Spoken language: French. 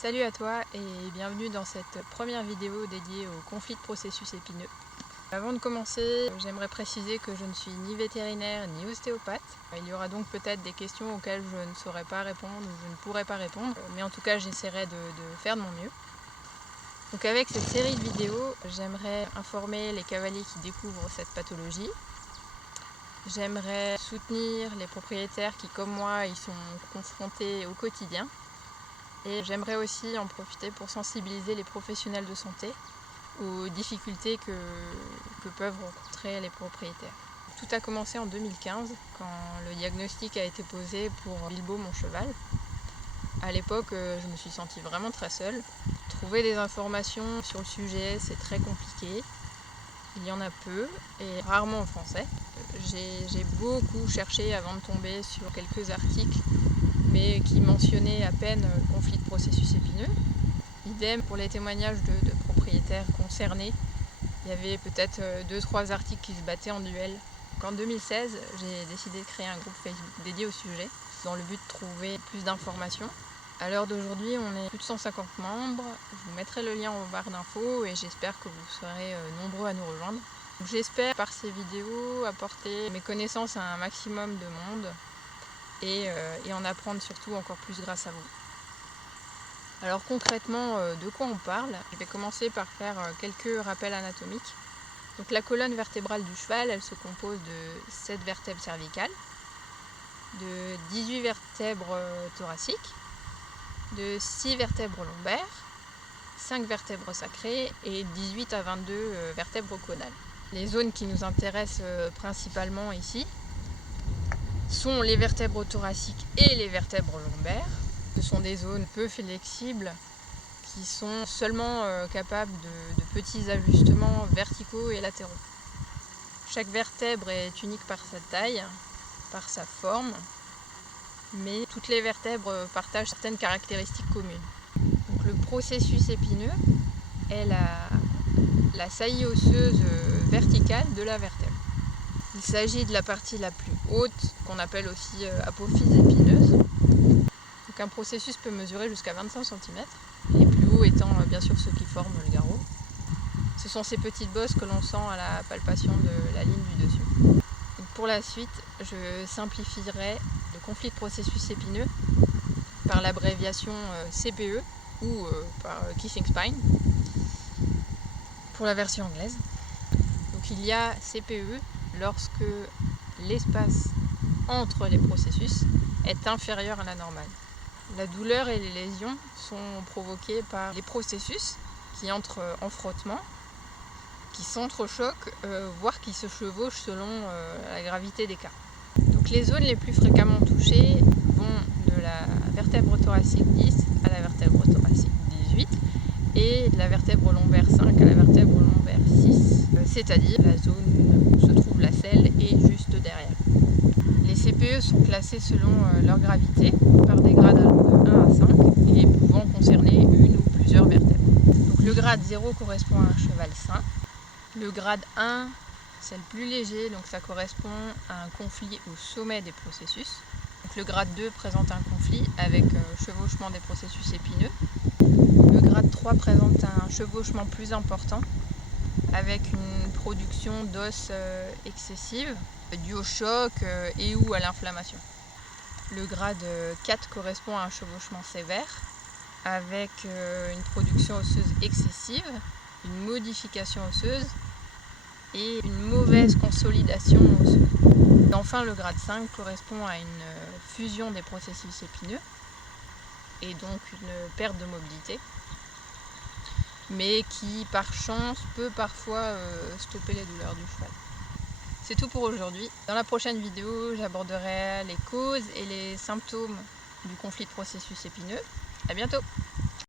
Salut à toi et bienvenue dans cette première vidéo dédiée au conflit de processus épineux. Avant de commencer, j'aimerais préciser que je ne suis ni vétérinaire ni ostéopathe. Il y aura donc peut-être des questions auxquelles je ne saurais pas répondre ou je ne pourrai pas répondre, mais en tout cas j'essaierai de faire de mon mieux. Donc avec cette série de vidéos, j'aimerais informer les cavaliers qui découvrent cette pathologie. J'aimerais soutenir les propriétaires qui, comme moi, y sont confrontés au quotidien. Et j'aimerais aussi en profiter pour sensibiliser les professionnels de santé aux difficultés que peuvent rencontrer les propriétaires. Tout a commencé en 2015 quand le diagnostic a été posé pour Bilbo, mon cheval. À l'époque, je me suis sentie vraiment très seule. Trouver des informations sur le sujet, c'est très compliqué. Il y en a peu et rarement en français. J'ai beaucoup cherché avant de tomber sur quelques articles mais qui mentionnaient à peine le conflit de processus épineux. Idem pour les témoignages de propriétaires concernés. Il y avait peut-être 2-3 articles qui se battaient en duel. En 2016, j'ai décidé de créer un groupe Facebook dédié au sujet dans le but de trouver plus d'informations. À l'heure d'aujourd'hui, on est plus de 150 membres. Je vous mettrai le lien en barre d'infos et j'espère que vous serez nombreux à nous rejoindre. J'espère par ces vidéos apporter mes connaissances à un maximum de monde et en apprendre surtout encore plus grâce à vous. Alors concrètement, de quoi on parle? Je vais commencer par faire quelques rappels anatomiques. Donc la colonne vertébrale du cheval, elle se compose de 7 vertèbres cervicales, de 18 vertèbres thoraciques, de 6 vertèbres lombaires, 5 vertèbres sacrées et 18 à 22 vertèbres caudales. Les zones qui nous intéressent principalement ici sont les vertèbres thoraciques et les vertèbres lombaires. Ce sont des zones peu flexibles qui sont seulement capables de petits ajustements verticaux et latéraux. Chaque vertèbre est unique par sa taille, par sa forme, mais toutes les vertèbres partagent certaines caractéristiques communes. Donc, le processus épineux est la saillie osseuse verticale de la vertèbre. Il s'agit de la partie la plus haute, qu'on appelle aussi apophyse épineuse. Donc un processus peut mesurer jusqu'à 25 cm, les plus hauts étant bien sûr ceux qui forment le garrot. Ce sont ces petites bosses que l'on sent à la palpation de la ligne du dessus. Donc pour la suite, je simplifierai le conflit de processus épineux par l'abréviation CPE ou par Kissing Spine pour la version anglaise. Donc il y a CPE lorsque l'espace entre les processus est inférieur à la normale. La douleur et les lésions sont provoquées par les processus qui entrent en frottement, qui s'entrechoquent, voire qui se chevauchent selon la gravité des cas. Donc les zones les plus fréquemment touchées vont de la vertèbre thoracique 10 à la vertèbre thoracique 18 et de la vertèbre lombaire 5 à la vertèbre lombaire 6, c'est-à-dire la zone où se trouve la selle et juste derrière. Les CPE sont classés selon leur gravité par des grades allant de 1 à 5 et pouvant concerner une ou plusieurs vertèbres. Donc le grade 0 correspond à un cheval sain. Le grade 1, c'est le plus léger, donc ça correspond à un conflit au sommet des processus. Donc le grade 2 présente un conflit avec chevauchement des processus épineux. Le grade 3 présente un chevauchement plus important avec une production d'os excessive due au choc et ou à l'inflammation. Le grade 4 correspond à un chevauchement sévère avec une production osseuse excessive, une modification osseuse et une mauvaise consolidation osseuse. Et enfin, le grade 5 correspond à une fusion des processus épineux et donc une perte de mobilité, mais qui par chance peut parfois stopper les douleurs du cheval. C'est tout pour aujourd'hui. Dans la prochaine vidéo, j'aborderai les causes et les symptômes du conflit de processus épineux. À bientôt!